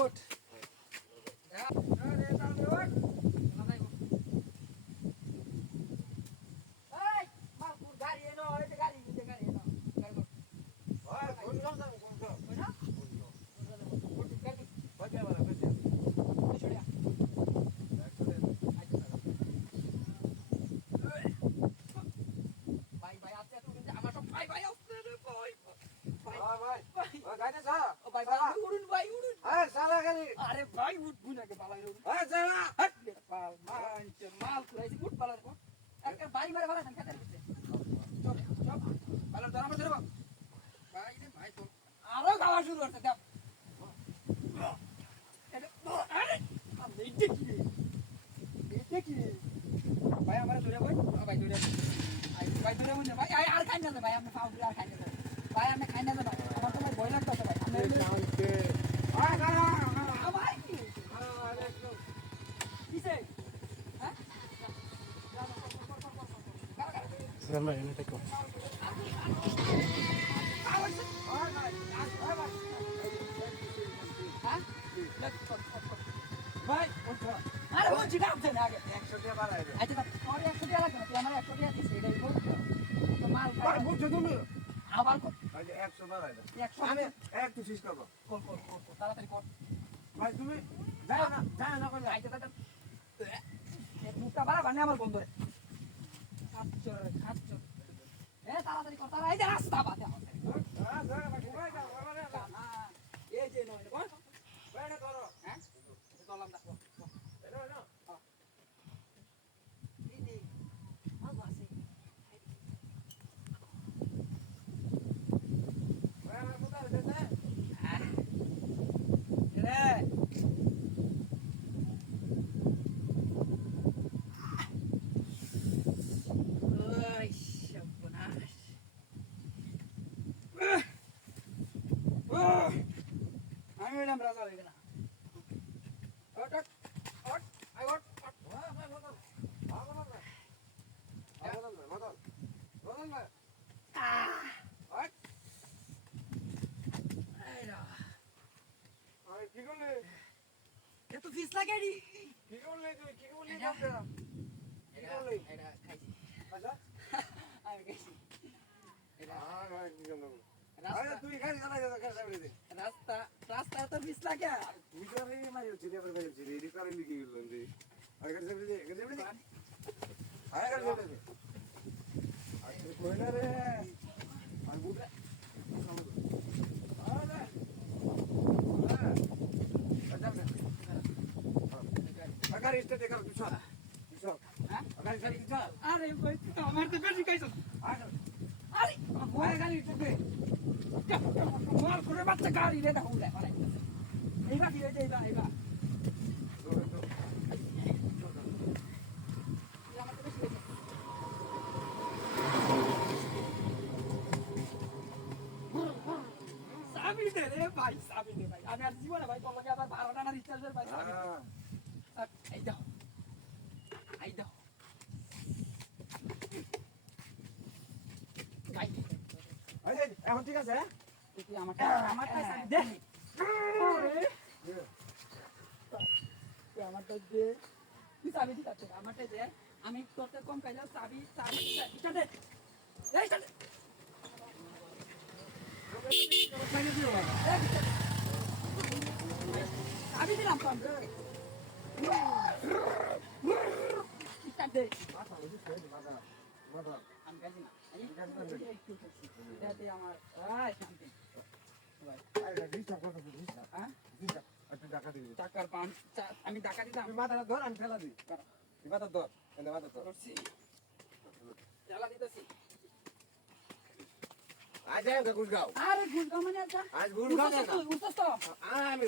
ওঠ আরে তাহলে ওঠ না যাইবো এই মালপুর গাড়ি এনো এই গাড়ি গাড়ি এনো গাড়ি ওই কোন গাড়ি যাবে কোন গাড়ি ওই না কোন গাড়ি বাজে বলা বাজে ছড়িয়া ভাই ভাই আজকে তুমি আমার সব ভাই ভাই আসছে রে ভাই ভাই ভাই ওই গাড়ি যা ও ভাই ভাই উড়ুন ভাই উড়ুন আরে সালা গাড়ি আরে ভাই উঠবু না কে পালাই উড়ুন আরে সালা হাট পাল মানচ মাল কুরাইছি উঠ পালার কো একটা বাড়ি মারে ভালো সংখ্যা দেন চল চল পালার ধরা মত ধরবা ভাই রে ভাই তো আরো গাওয়া শুরু করতে দাও আরে আমি দেখি ভাই আমারে ধরে ভাই ভাই ধরে ভাই ধরে মনে ভাই আর খাই না ভাই আপনি খাও আর খাই না ভাই আপনি খাই না তো আমার তো ভয় লাগতেছে ভাই আমি জানতে আয় গাড়া ভাই আরে কিসে হ্যাঁ সামনে এনে দেখো ভাই আরে ও জিটা উঠে না আগে 100 টাকা বাড়াই দে আচ্ছা তোর 100 টাকা লাগবে তুই আমার 100 টাকা দিছিস এটাই বল তো মাল আর বুঝছো তুমি আবার কত আচ্ছা 100 বাড়াই দে 100 আমি একটু শেষ করব কর তাড়াতাড়ি কর ভাই তুমি যাও না কই আইতে দাদা এ দুটা বাড়া বানে আমার বন্ধ রে খাচ্ছ এ তাড়াতাড়ি কর তাড়াতাড়ি এই যে রাস্তা বাদে আমাদের এই যে নয় কর বেড়ে করো হ্যাঁ চললাম দেখো এনো দিদি আজ আসে বেড়ে কোথায় যেতে রে ওই সর্বনাশ আমি এলাম রাজা হয়ে গেলাম কি করলে এত ফিস লাগে কি করলে তুই কি করলি এটা খাইছি আচ্ছা আমি খাইছি এটা কি করলো আরে তুই খাই রাস্তা রাস্তা তো ফিস লাগে তুই তো রে মারি চিড়ে করে বাইরে চিড়ে রি করে লিখে গেল রে আর করে যাবে রে করে যাবে আয় করে যাবে আরে কই না রে আর বুটা আরে আগার ইস্তে দেখো তুই চল হ্যাঁ আগার ইস্তে চল আরে ভাই আমার তো বেশি খাইছ আরে মোরে গাড়ি টুকে মোর করে বাচ্চা গাড়ি রে দেখো রে আরে এইবা কি রে এইবা সাবি দে রে ভাই সাবি দে ভাই আমি আর জীবনে ভাই তোর লাগে আবার 12 টাকা রিচার্জ এর ভাই এই দাও ভাই এই এখন ঠিক আছে তুই আমারটা সাবি দে তুই আমারটা দে তুই সাবি দিতে আছে আমারটা দে আমি তোরতে কম খাইলাম সাবি এটা দে এইটা দে আমি দিলাম তো আমি টাকা দিতে আমি মাথাটা ধর আমি ফেলা দিই মাথা ধর মাথা ধরছি ফেলা দিতেছি আজ ঘুষ গাও আরে ঘুষ গাও মানে আজ ঘুষ গাও আমি